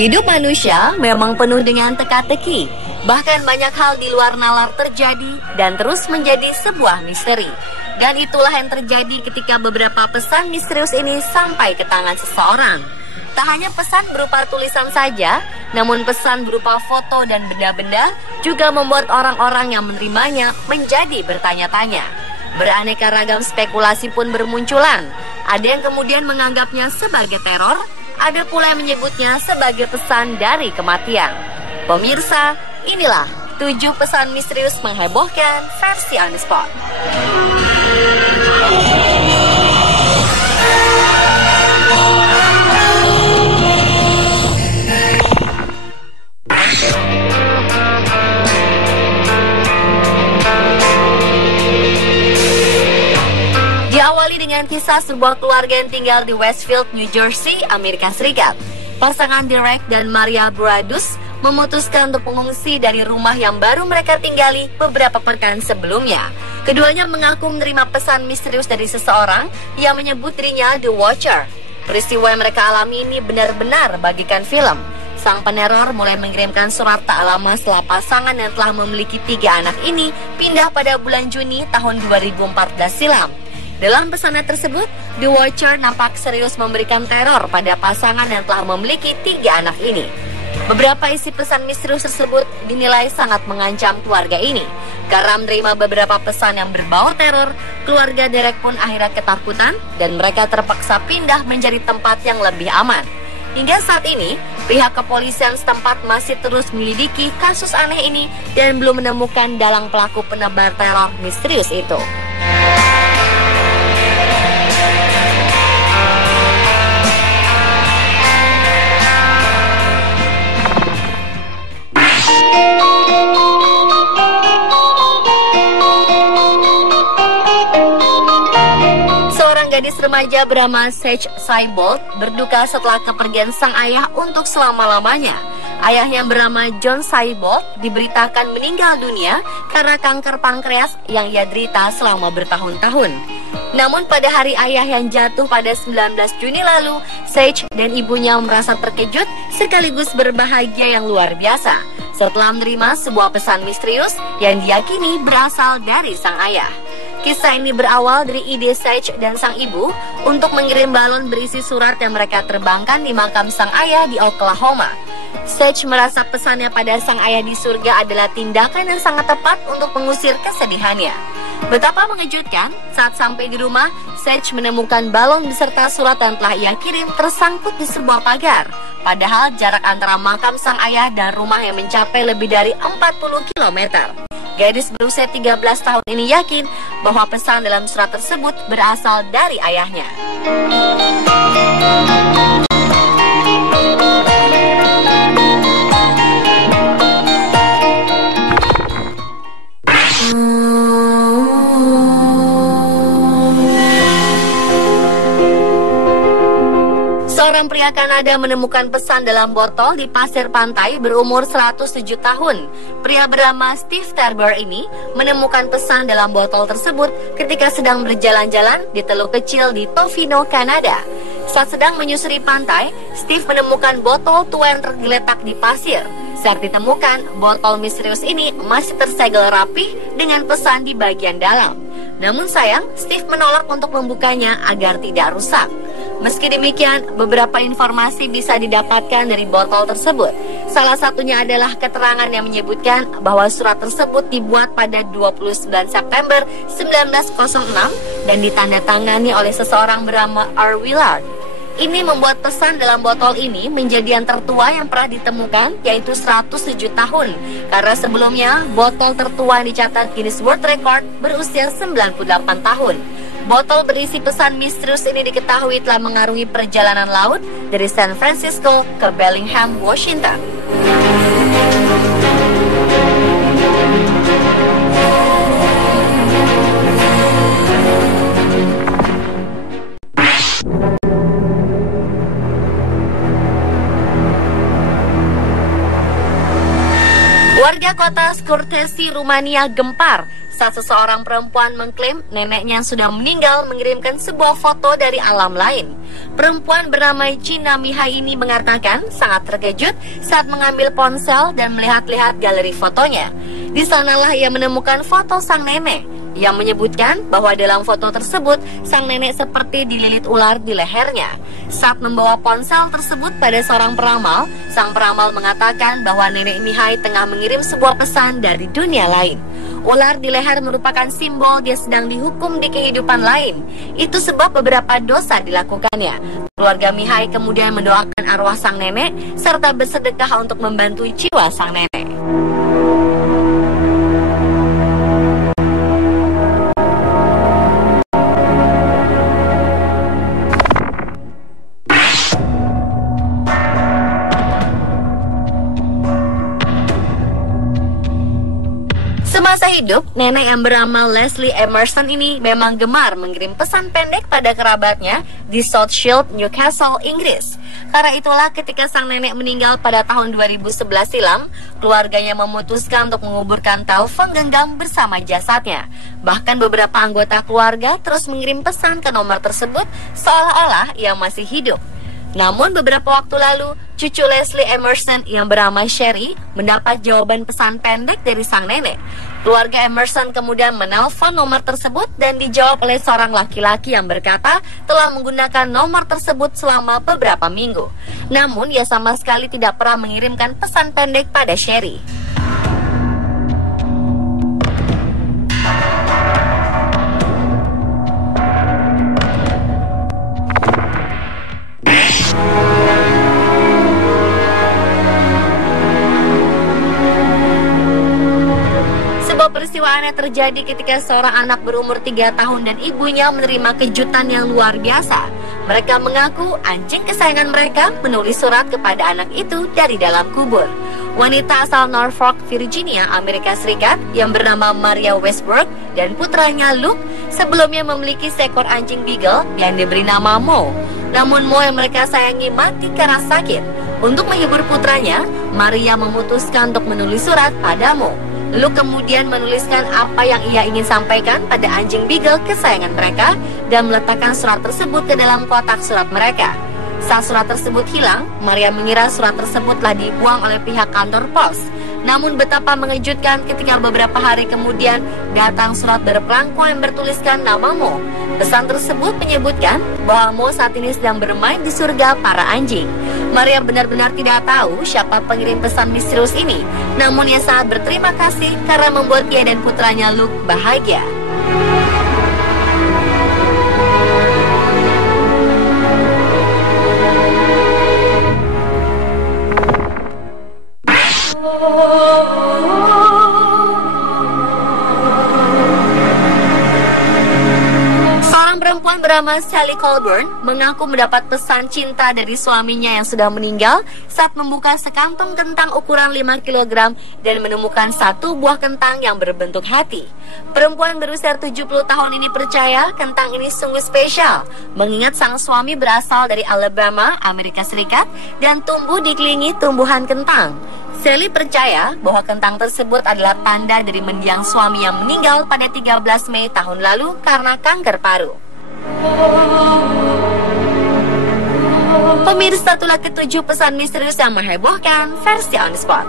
Hidup manusia memang penuh dengan teka-teki. Bahkan banyak hal di luar nalar terjadi dan terus menjadi sebuah misteri. Dan itulah yang terjadi ketika beberapa pesan misterius ini sampai ke tangan seseorang. Tak hanya pesan berupa tulisan saja, namun pesan berupa foto dan benda-benda juga membuat orang-orang yang menerimanya menjadi bertanya-tanya. Beraneka ragam spekulasi pun bermunculan. Ada yang kemudian menganggapnya sebagai teror, ada pula yang menyebutnya sebagai pesan dari kematian. Pemirsa, inilah 7 pesan misterius menghebohkan versi On The Spot. Diawali dengan kisah sebuah keluarga yang tinggal di Westfield, New Jersey, Amerika Serikat. Pasangan Derek dan Maria Bradus memutuskan untuk mengungsi dari rumah yang baru mereka tinggali beberapa pekan sebelumnya. Keduanya mengaku menerima pesan misterius dari seseorang yang menyebut dirinya The Watcher. Peristiwa yang mereka alami ini benar-benar bagikan film. Sang peneror mulai mengirimkan surat tak lama setelah pasangan yang telah memiliki 3 anak ini pindah pada bulan Juni tahun 2014 silam. Dalam pesannya tersebut, The Watcher nampak serius memberikan teror pada pasangan yang telah memiliki 3 anak ini. Beberapa isi pesan misterius tersebut dinilai sangat mengancam keluarga ini. Karena menerima beberapa pesan yang berbau teror, keluarga Derek pun akhirnya ketakutan dan mereka terpaksa pindah menjadi tempat yang lebih aman. Hingga saat ini, pihak kepolisian setempat masih terus menyelidiki kasus aneh ini dan belum menemukan dalang pelaku penebar teror misterius itu. Gadis remaja bernama Sage Seibold berduka setelah kepergian sang ayah untuk selama-lamanya. Ayahnya bernama John Seibold diberitakan meninggal dunia karena kanker pankreas yang ia derita selama bertahun-tahun. Namun pada hari ayah yang jatuh pada 19 Juni lalu, Sage dan ibunya merasa terkejut sekaligus berbahagia yang luar biasa setelah menerima sebuah pesan misterius yang diyakini berasal dari sang ayah. Kisah ini berawal dari ide Sage dan sang ibu untuk mengirim balon berisi surat yang mereka terbangkan di makam sang ayah di Oklahoma. Sage merasa pesannya pada sang ayah di surga adalah tindakan yang sangat tepat untuk mengusir kesedihannya. Betapa mengejutkan, saat sampai di rumah, Sage menemukan balon beserta surat yang telah ia kirim tersangkut di sebuah pagar. Padahal jarak antara makam sang ayah dan rumah yang mencapai lebih dari 40 km. Gadis berusia 13 tahun ini yakin bahwa pesan dalam surat tersebut berasal dari ayahnya. Seorang pria Kanada menemukan pesan dalam botol di pasir pantai berumur 107 tahun. Pria bernama Steve Terber ini menemukan pesan dalam botol tersebut ketika sedang berjalan-jalan di teluk kecil di Tofino, Kanada. Saat sedang menyusuri pantai, Steve menemukan botol tua yang tergeletak di pasir. Saat ditemukan, botol misterius ini masih tersegel rapih dengan pesan di bagian dalam. Namun sayang, Steve menolak untuk membukanya agar tidak rusak. Meski demikian, beberapa informasi bisa didapatkan dari botol tersebut. Salah satunya adalah keterangan yang menyebutkan bahwa surat tersebut dibuat pada 29 September 1906 dan ditandatangani oleh seseorang bernama R. Willard. Ini membuat pesan dalam botol ini menjadi yang tertua yang pernah ditemukan, yaitu 107 tahun. Karena sebelumnya, botol tertua yang dicatat Guinness World Record berusia 98 tahun. Botol berisi pesan misterius ini diketahui telah mengarungi perjalanan laut dari San Francisco ke Bellingham, Washington. Warga Warga kota Skurtesi, Rumania gempar saat seseorang perempuan mengklaim neneknya yang sudah meninggal mengirimkan sebuah foto dari alam lain. Perempuan bernama China Mihai ini mengatakan sangat terkejut saat mengambil ponsel dan melihat-lihat galeri fotonya. Di sanalah ia menemukan foto sang nenek yang menyebutkan bahwa dalam foto tersebut sang nenek seperti dililit ular di lehernya. Saat membawa ponsel tersebut pada seorang peramal, sang peramal mengatakan bahwa nenek Mihai tengah mengirim sebuah pesan dari dunia lain. Ular di leher merupakan simbol dia sedang dihukum di kehidupan lain. Itu sebab beberapa dosa dilakukannya. Keluarga Mihai kemudian mendoakan arwah sang nenek serta bersedekah untuk membantu jiwa sang nenek. Semasa hidup, nenek yang bernama Leslie Emerson ini memang gemar mengirim pesan pendek pada kerabatnya di South Shield, Newcastle, Inggris. Karena itulah ketika sang nenek meninggal pada tahun 2011 silam, keluarganya memutuskan untuk menguburkan telepon genggam bersama jasadnya. Bahkan beberapa anggota keluarga terus mengirim pesan ke nomor tersebut seolah-olah ia masih hidup. Namun beberapa waktu lalu, cucu Leslie Emerson yang bernama Sherry mendapat jawaban pesan pendek dari sang nenek. Keluarga Emerson kemudian menelpon nomor tersebut dan dijawab oleh seorang laki-laki yang berkata telah menggunakan nomor tersebut selama beberapa minggu. Namun ia sama sekali tidak pernah mengirimkan pesan pendek pada Sherry. Peristiwa aneh terjadi ketika seorang anak berumur 3 tahun dan ibunya menerima kejutan yang luar biasa. Mereka mengaku anjing kesayangan mereka menulis surat kepada anak itu dari dalam kubur. Wanita asal Norfolk, Virginia, Amerika Serikat yang bernama Maria Westbrook dan putranya Luke sebelumnya memiliki seekor anjing beagle yang diberi nama Mo. Namun Mo yang mereka sayangi mati karena sakit. Untuk menghibur putranya, Maria memutuskan untuk menulis surat pada Mo. Luke kemudian menuliskan apa yang ia ingin sampaikan pada anjing beagle kesayangan mereka dan meletakkan surat tersebut ke dalam kotak surat mereka. Saat surat tersebut hilang, Maria mengira surat tersebut telah dibuang oleh pihak kantor pos. Namun betapa mengejutkan ketika beberapa hari kemudian datang surat berperangko yang bertuliskan nama Mo. Pesan tersebut menyebutkan bahwa Mo saat ini sedang bermain di surga para anjing. Maria benar-benar tidak tahu siapa pengirim pesan misterius ini. Namun ia sangat berterima kasih karena membuat ia dan putranya Luke bahagia. Perempuan bernama Sally Colburn mengaku mendapat pesan cinta dari suaminya yang sudah meninggal saat membuka sekantong kentang ukuran 5 kg dan menemukan satu buah kentang yang berbentuk hati. Perempuan berusia 70 tahun ini percaya kentang ini sungguh spesial, mengingat sang suami berasal dari Alabama, Amerika Serikat, dan tumbuh dikelilingi tumbuhan kentang. Sally percaya bahwa kentang tersebut adalah tanda dari mendiang suami yang meninggal pada 13 Mei tahun lalu karena kanker paru. Pemirsa, itulah ketujuh pesan misterius yang menghebohkan versi On The Spot.